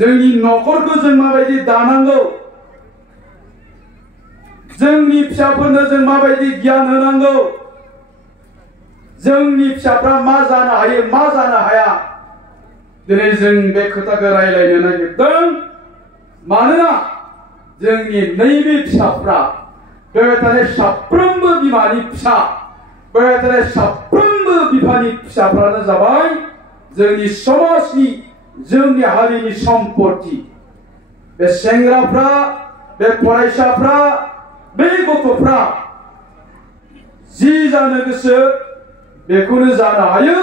जोंनि न'खरखौ जों माबायदि दानांगौ, जोंनि फिसाफोरनो जों माबायदि गियान होनांगौ, जोंनि फिसाफ्रा मा जानो हायो मा जानो हाया, दिनै जों बे खोथाखौ रायलायनो नागिरदों। मानोना जोंनि नैबे फिसाफ्रा बेबायदिनो साफ्रोमबो बिमानि फिसा, बेबायदिनो साफ्रोमबो बिफानि फिसाफ्रानो जाबाय जोंनि समाजनि, जोंनि हारिनि सम्पति। बे सेंग्राफ्रा, बे फरायसाफ्रा, बे गथ'फ्रा जि जानो गोसो बेखौनो जानो हायो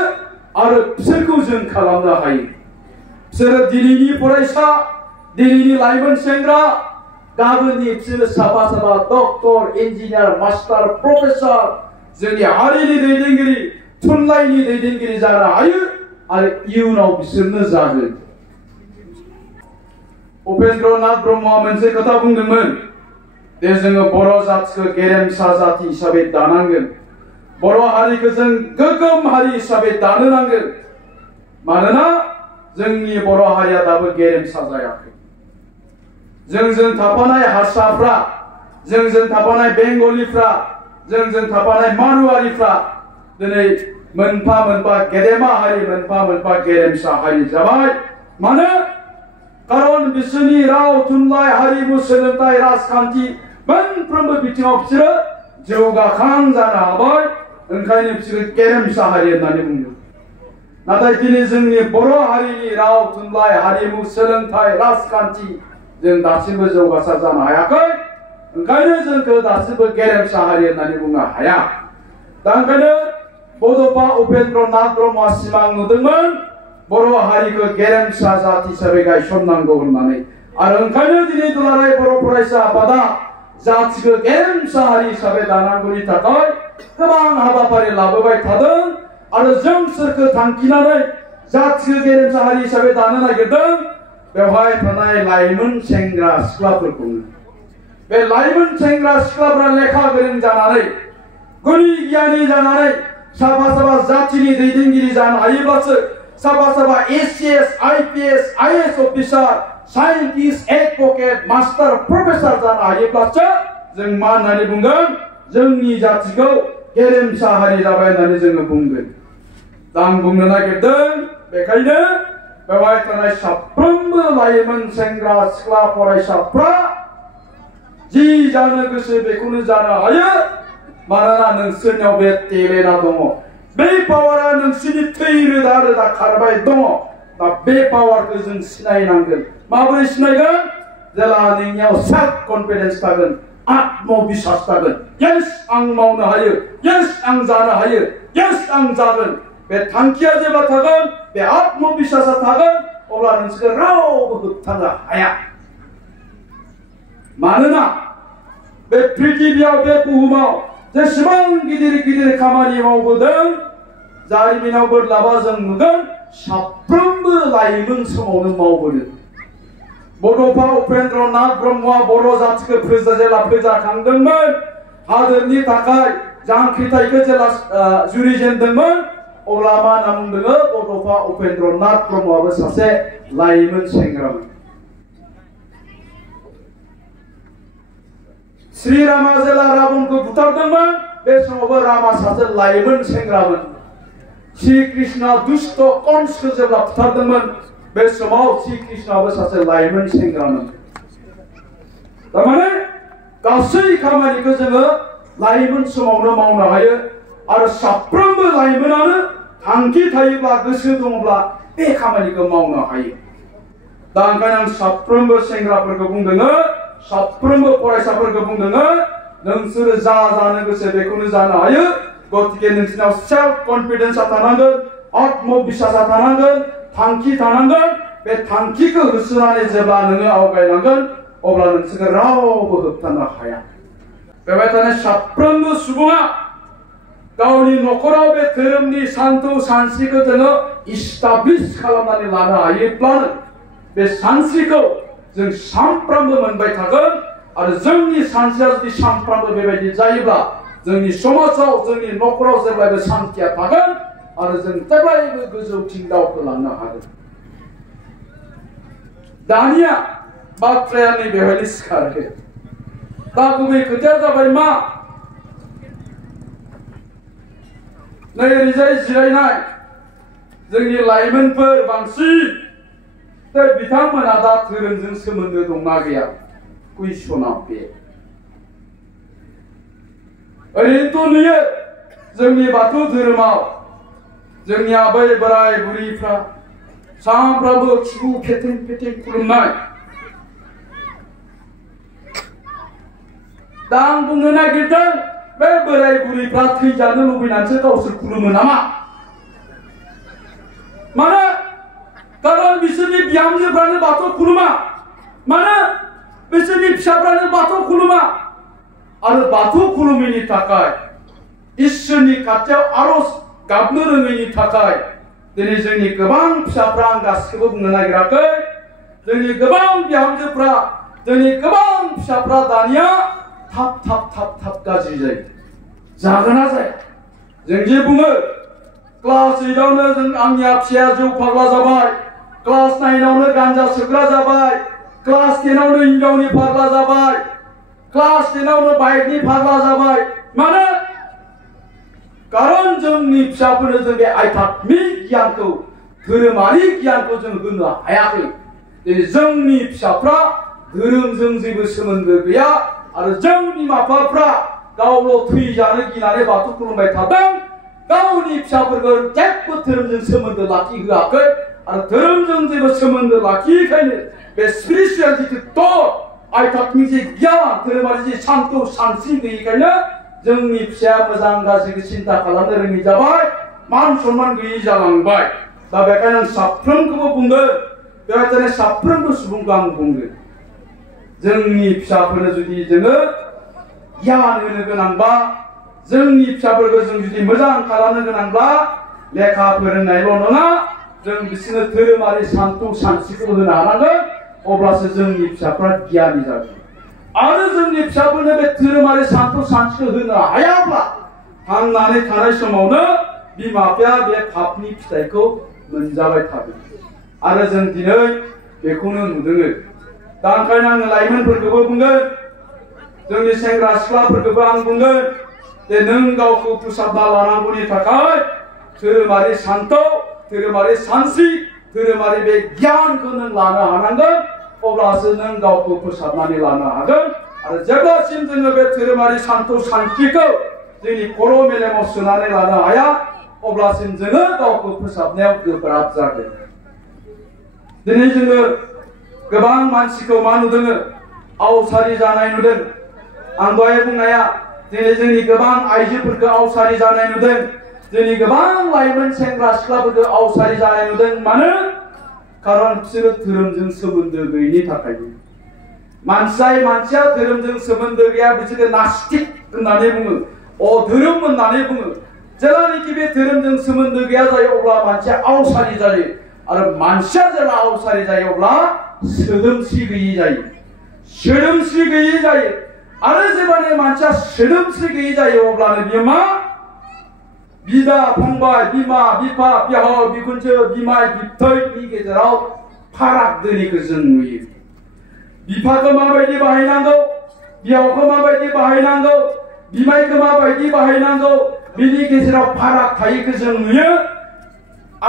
आरो बिसोरखौ जों खालामनो हायो। बिसोरो दिनैनि फरायसा, दिनैनि लाइमोन सेंग्रा, गाबोननि बिसोरो साफा साफा डक्टर, इन्जिनियार, मास्टार, प्रफेसर, जोंनि हारिनि दैदेनगिरि, थुनलाइनि दैदेनगिरि जानो हायो आरो इयुनाव बिसोरनो जागोन। उपेन्द्र नाथ ब्रह्मआ मोनसे खोथा बुंदोंमोन दे जोङो बर' जातिखौ गेरेमसा जाति हिसाबै दानांगोन, बर' हारिखौ जों गोग्गोम हारि हिसाबै दानो नांगोन। मानोना जोंनि बर' हारिया दाबो गेरेमसा जायाखै। जोंजों थाफानाय हारसाफ्रा, जोंजों थाफानाय बेंगलिफ्रा, जोंजों थाफानाय मारुवारिफ्रा दिनै मोनफा मोनफा गेदेमा हारि, मोनफा मोनफा गेरेमसा हारि जाबाय। मानो? कारन बिसोरनि राव, थुनलाइ, हारिमु, सोलोंथाइ, राजखान्थि मोनफ्रोमबो बिथिङाव बिसोरो जौगाखां जानो हाबाय। ओंखायनो बिसोरो गेरेमसा हारि होननानै बुंदों। नाथाय दिनै जोंनि बर' हारिनि राव, थुनलाइ, हारिमु, सोलोंथाइ, राजखान्थि जों दासिमबो जौगासार जानो हायाखै। ओंखायनो जोंखौ दासिमबो गेरेमसा हारि होननानै बुंनो हाया। दा ओंखायनो बड'फा उपेन्द्र नाथ ब्रह्मआ सिमां नुदोंमोन बर' हारिखौ गेरेमसा जाति हिसाबै गायसननांगौ होननानै। आरो ओंखायनो दिनै दुलाराय बर' फरायसा आफादा जातिखौ गेरेमसा हारि हिसाबै दानांगौनि थाखाय गोबां हाबाफारि लाबोबाय थादों। आरो जों सोरखौ थांखिनानै जातिखौ गेरेमसा हारि हिसाबै दानो नागिरदों? बेवहाय थानाय लाइमोन सेंग्रा सिख्लाफोरखौनो। बे लाइमोन सेंग्रा सिख्लाफ्रा लेखा गोरों जानानै, गुनि गियानि जानानै, साफा साफा जातिनि दैदेनगिरि जानो हायोब्लासो, साफा साफा ACS, IPS, IAS officer, scientist, advocate, master, professor जानो हायोब्लासो जों मा होननानै बुंगोन? जोंनि जातिखौ गेरेमसा हारि जाबाय होननानै जोङो बुंगोन। दा आं बुंनो नागिरदों, बेखायनो बेवहाय थानाय साफ्रोमबो लाइमोन सेंग्रा सिख्ला फरायसाफ्रा जि जानो गोसो बेखौनो जानो हायो। मानोना नोंसोरनियाव बे टेलेन्टआ दङ, बे पावारा नोंसोरनि थै रोदा रोदा खारबाय दङ। दा बे पावारखौ जों सिनायनांगोन। माबोरै सिनायगोन? जेला नोंनियाव सेल्फ कनफिडेन्स थागोन, आत्मबिश्वास थागोन। यस आं मावनो हायो, यस आं जानो हायो, यस आं जागोन। बे थांखिया जेब्ला थागोन, बे आत्मबिश्वासा थागोन, अब्ला नोंसोरखौ रावबो होबथानो हाया। मानोना बे पृथिबियाव, बे बुहुमाव जेसेबां गिदिर गिदिर खामानि मावबोदों, जारिमिनाव बोरलाबा जों नुगोन साफ्रोमबो लाइमोन समावनो मावबोदों। बड'फा उपेन्द्र नाथ ब्रह्मआ बर' जातिखौ जेला फोजाखांदोंमोन, हादोरनि थाखाय जांख्रिथायखौ जेला जुरिजेनदोंमोन, अब्ला मा होनना बुंदों? बड'फा उपेन्द्र नाथ ब्रह्मआबो सासे लाइमोन सेंग्रामोन। श्री रामा जेला रावणखौ बुथारदोंमोन, बे समावबो रामा सासे लाइमोन सेंग्रामोन। श्री कृष्णआ दुष्ट कंसखौ जेब्ला बुथारदोंमोन, बे समाव श्री कृष्णआबो सासे लाइमोन सेंग्रामोन। थारमाने गासै खामानिखौ जोङो लाइमोन समावनो मावनो हायो। आरो साफ्रोमबो लाइमोनानो थांखि थायोब्ला, गोसो दङब्ला बे खामानिखौ मावनो हायो। दा ओंखायनो आं साफ्रोमबो सेंग्राफोरखौ बुंदों, साफ्रोमबो फरायसाफोरखौ बुंदों, नोंसोरो जा जानो गोसो बेखौनो जानो हायो। गतिके नोंसोरनाव सेल्फ कनफिडेन्सआ थानांगोन, आत्मबिश्वासआ थानांगोन, थांखि थानांगोन। बे थांखिखौ होसोनानै जेब्ला नोङो आवगायलांगोन, अब्ला नोंसोरखौ रावबो होबथानो हाया। बेबायदिनो साफ्रोमबो सुबुङा गावनि न'खराव बे धोरोमनि सान्थौ सानस्रिखौ जोङो इस्टाब्लिश खालामनानै लानो हायोब्लानो बे सानस्रिखौ जों सानफ्रोमबो मोनबाय थागोन। आरो जोंनि सानस्रिया जुदि सानफ्रोमबो बेबायदि जायोब्ला जोंनि समाजाव, जोंनि न'खराव जेब्लायबो सान्थिया थागोन आरो जों जेब्लायबो गोजौथिं दावखोलांनो हागोन। दानिया बाथ्राया नैबेहाय सिखारो दा गुबै खोथाया जाबाय मा नै ओरैजाय जिरायनाय जोंनि लाइमोनफोर बांसिन बिथांमोना दा धोरोमजों सोमोन्दो दंना गैया कुइसना बे ओरैनोथ' नुयो जोंनि बाथौ धोरोमाव जोंनि आबै बोराय बुरिफ्रा सानफ्रामबो खिबु फेथें फेथें खुलुमनाय दा आं बुंनो नागिरदों बे बोराय बुरिफ्रा थैजानो लुबैनानैसो गावसोर खुलुमो नामा मानो कारन बिसोरनि बिहामजोफ्रानो बाथौ खुलुमा मानो बिसोरनि फिसाफ्रानो बाथौ खुलुमा आरो बाथौ खुलुमैनि थाखाय इसोरनि खाथियाव आरज गाबनो रोङैनि थाखाय दिनै जोंनि गोबां फिसाफ्रा आं गासिखौबो बुंनो नागिराखै जोंनि गोबां बिहामजोफ्रा जोंनि गोबां फिसाफ्रा दानिया थाब थाब थाब थाब गाज्रि जायो जागोना जाया जों जे बुङो क्लास 8 आवनो जों आंनिया फिसाया जौ फाग्ला जाबाय क्लास 9 आवनो गांजा सोग्रा जाबाय क्लास 10 आवनो हिनजावनि फाग्ला जाबाय क्लास 10 आवनो बाइकनि फाग्ला जाबाय मानो कारन जोंनि फिसाफोरनो जों बे आध्यात्मिक गियानखौ धोरोमारि गियानखौ जों होनो हायाखै दिनै जोंनि फिसाफ्रा धोरोमजों जेबो सोमोन्दो गैया आरो जोंनि बिमा बिफाफ्रा गावल' थैजानो गिनानै बाथौ खुलुमबाय थादों गावनि फिसाफोरखौ जेबो धोरोमजों सोमोन्दो लाखिहोआखै आरो धोरोमजों जेबो सोमोन्दो लाखियैखायनो बे स्पिरिचुवेल जिथु थट आध्यात्मिक जे गियान धोरोमारि जे सान्त सानस्रि गैयैखायनो जोंनि फिसाया मोजां गाज्रिखौ सिन्ता खालामनो रोङि जाबाय मान सन्मान गैयि जालांबाय दा बेखायनो आं साफ्रोमखौबो बुंगोन बेबायदिनो साफ्रोमबो सुबुंखौ आं बुंगोन जोंनि फिसाफोरनो जुदि जोङो गियान होनो गोनांबा जोंनि फिसाफोरखौ जों जुदि मोजां खालामनो गोनांब्ला लेखा फोरोंनायल' नङा जों बिसोरनो धोरोमारि सान्त सानस्रिखौ होनो हानांगोन अब्लासो जोंनि फिसाफ्रा गियानि जागोन आरो जोंनि फिसाफोरनो बे धोरोमारि सान्त सानस्रिखौ होनो हायाब्ला थांनानै थानाय समावनो बिमा बिफाया बे पापनि फिथाइखौ मोनजाबाय थागोन आरो जों दिनै बेखौनो नुदों दा ओंखायनो आङो लाइमोनफोरखौबो बुंगोन जोंनि सेंग्रा सिख्लाफोरखौबो आं बुंगोन जे नों गावखौ फोसाबना लानांगौनि थाखाय धोरोमारि सान्त धोरोमारि सानस्रि धोरोमारि बे गियानखौ नों लानो हानांगोन अब्लासो नों गावखौ फोसाबनानै लानो हागोन आरो जेब्लासिम जोङो बे धोरोमारि सान्त सानस्रिखौ जोंनि खर' मेलेमाव सोनानै लानो हाया अब्लासिम जोङो गावखौ फोसाबनायाव गोब्राब जागोन दिनै जोङो गोबां मानसिखौ मा नुदों आवसारि जानाय नुदों आं दहाय बुंनाया दिनै जोंनि गोबां आइजोफोरखौ आवसारि जानाय नुदों जोंनि गोबां लाइमोन सेंग्रा सिख्लाफोरखौ आवसारि जानाय नुदों मानो कारन बिसोरो धोरोमजों सोमोन्दो गैयिनि थाखायनो मानसिया धोरोमजों सोमोन्दो गैया बिसोरखौ नास्तिक होननानै बुङो अधोरोम होननानै बुङो जेब्लानाखि बे धोरोमजों सोमोन्दो गैया जायो अब्ला मानसिया आवसारि जायो आरो मानसिया जेब्ला आवसारि जायो अब्ला सोदोमस्रि गैयि जायो सोदोमस्रि गैयि जायो आरो जेब्लानो मानसिया सोदोमस्रि गैयि जायो अब्लानो बियो मा बिदा फंबाय बिमा बिफा बिहाव बिखुनजो बिमाय बिबथैनि गेजेराव फाराग दोनैखौ जों नुयो बिफाखौ माबायदि बाहायनांगौ बिहावखौ माबायदि बाहायनांगौ बिमायखौ माबायदि बाहायनांगौ बिनि गेजेराव फाराग थायैखौ जों नुयो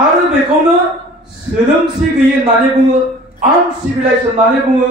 आरो बेखौनो सोदोमस्रि गैयि होननानै बुङो आनसिभिलाइज होननानै बुङो